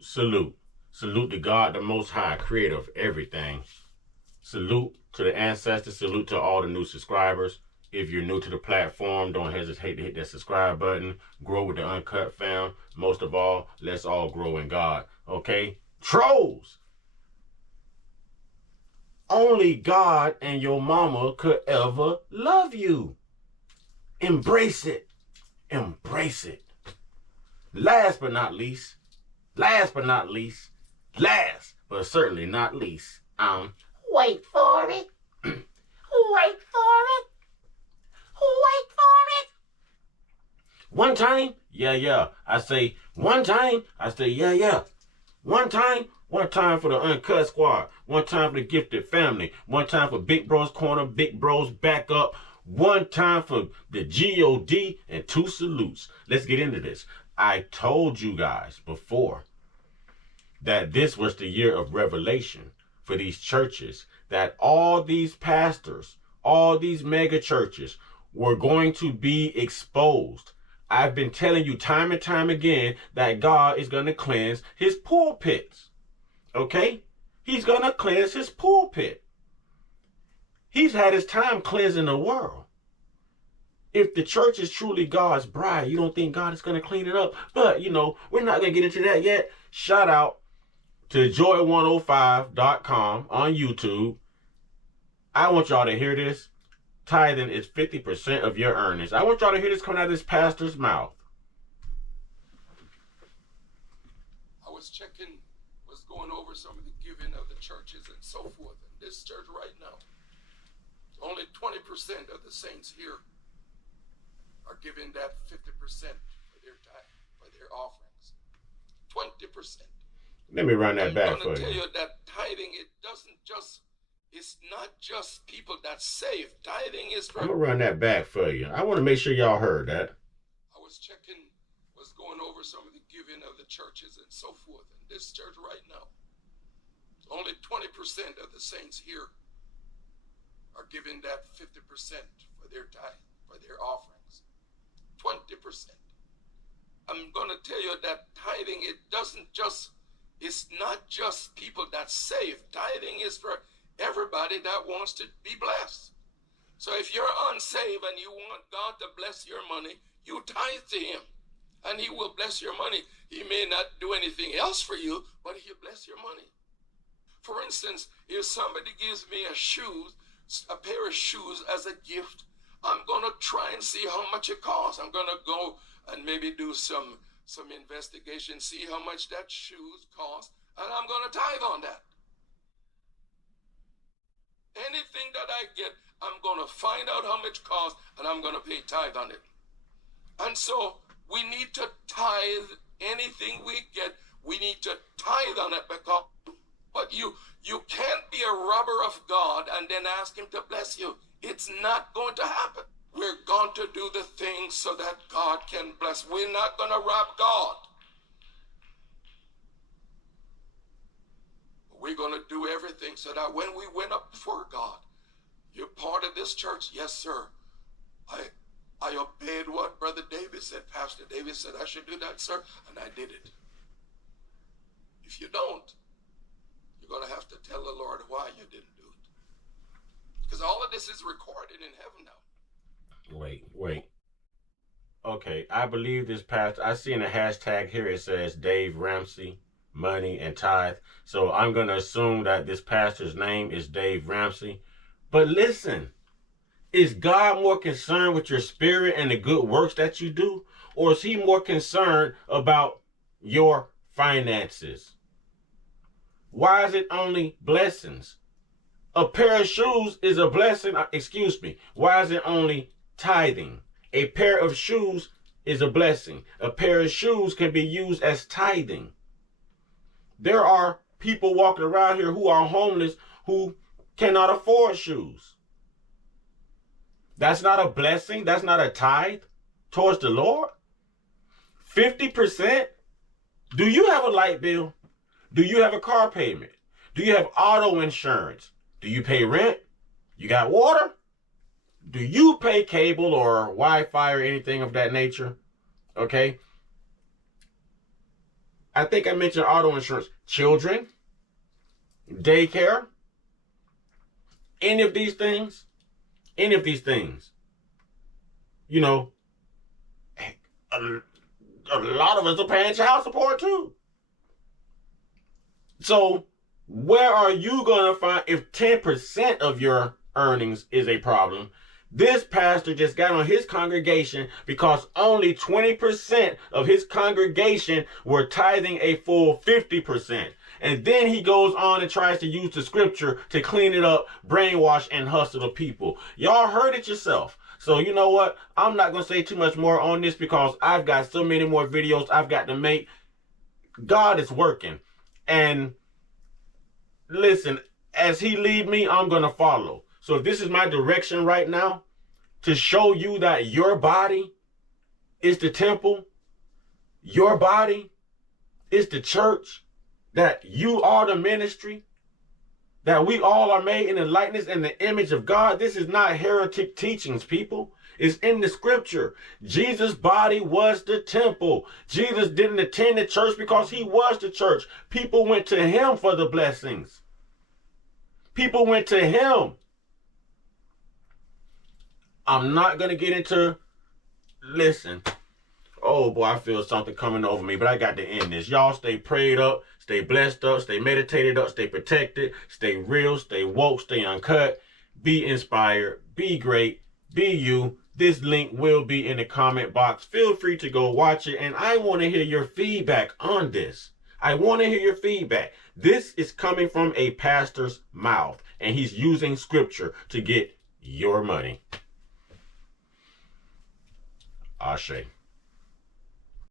salute, salute. Salute to God, the Most High, creator of everything. Salute to the ancestors. Salute to all the new subscribers. If you're new to the platform, don't hesitate to hit that subscribe button. Grow with the Uncut fam. Most of all, let's all grow in God. Okay? Trolls! Only God and your mama could ever love you. Embrace it. Embrace it. Last but not least, last but certainly not least, wait for it. Wait for it. Wait for it. One time, yeah. I say one time, I say yeah. One time for the Uncut squad. One time for the gifted family. One time for Big Bro's Corner, Big Bro's Backup. One time for the GOD and 2 salutes. Let's get into this. I told you guys before that this was the year of revelation for these churches, that all these pastors, all these mega churches were going to be exposed. I've been telling you time and time again that God is going to cleanse his pulpits. Okay? He's going to cleanse his pulpit. He's had his time cleansing the world. If the church is truly God's bride, you don't think God is going to clean it up. But, we're not going to get into that yet. Shout out to joy105.com on YouTube. I want y'all to hear this. Tithing is 50% of your earnings. I want y'all to hear this coming out of this pastor's mouth. I was going over some of the giving of the churches and so forth. And this church right now, only 20% of the saints here are giving that 50% for their tithe, for their offerings. 20%. Let me run that back for you. I'm going to tell you that tithing, it's not just people that save. Tithing is for... I'm going to run that back for you. I want to make sure y'all heard that. I was going over some of the giving of the churches and so forth. And this church right now, only 20% of the saints here are giving that 50% for their tithe, for their offerings. 20%. I'm going to tell you that tithing, it's not just people that save. Tithing is for everybody that wants to be blessed. So if you're unsaved and you want God to bless your money, you tithe to him and he will bless your money. He may not do anything else for you, but he'll bless your money. For instance, if somebody gives me a pair of shoes as a gift, I'm going to try and see how much it costs. I'm going to go and maybe do some investigation, see how much that shoes cost, and I'm going to tithe on that. Anything that I get, I'm going to find out how much it costs, and I'm going to pay tithe on it. And so we need to tithe anything we get. We need to tithe on it but you can't be a robber of God and then ask him to bless you. It's not going to happen. We're going to do the things so that God can bless. We're not going to rob God. We're going to do everything so that when we went up before God, you're part of this church. Yes, sir. I obeyed what Brother David said. Pastor David said I should do that, sir, and I did it. If you don't, you're going to have to tell the Lord why you didn't do it. Because all of this is recorded in heaven now. Wait. Okay, I believe this pastor, I see in a hashtag here, it says Dave Ramsey, money and tithe. So I'm going to assume that this pastor's name is Dave Ramsey. But listen, is God more concerned with your spirit and the good works that you do? Or is he more concerned about your finances? Why is it only blessings? A pair of shoes is a blessing. Excuse me. Why is it only tithing? A pair of shoes is a blessing. A pair of shoes can be used as tithing. There are people walking around here who are homeless who cannot afford shoes. That's not a blessing. That's not a tithe towards the Lord. 50%? Do you have a light bill? Do you have a car payment? Do you have auto insurance? Do you pay rent? You got water? Do you pay cable or Wi-Fi or anything of that nature? Okay. I think I mentioned auto insurance, children, daycare, any of these things, you know, a lot of us are paying child support too. So where are you going to find, if 10% of your earnings is a problem? This pastor just got on his congregation because only 20% of his congregation were tithing a full 50%. And then he goes on and tries to use the scripture to clean it up, brainwash, and hustle the people. Y'all heard it yourself. So you know what? I'm not going to say too much more on this because I've got so many more videos I've got to make. God is working. And listen, as he lead me, I'm going to follow. So if this is my direction right now, to show you that your body is the temple, your body is the church, that you are the ministry, that we all are made in the likeness and the image of God. This is not heretic teachings, people. It's in the scripture. Jesus' body was the temple. Jesus didn't attend the church because he was the church. People went to him for the blessings. People went to him. I'm not going to get into, listen. Oh boy, I feel something coming over me, but I got to end this. Y'all stay prayed up, stay blessed up, stay meditated up, stay protected, stay real, stay woke, stay uncut, be inspired, be great, be you. This link will be in the comment box. Feel free to go watch it, and I want to hear your feedback on this. I want to hear your feedback. This is coming from a pastor's mouth, and he's using scripture to get your money. Ashe.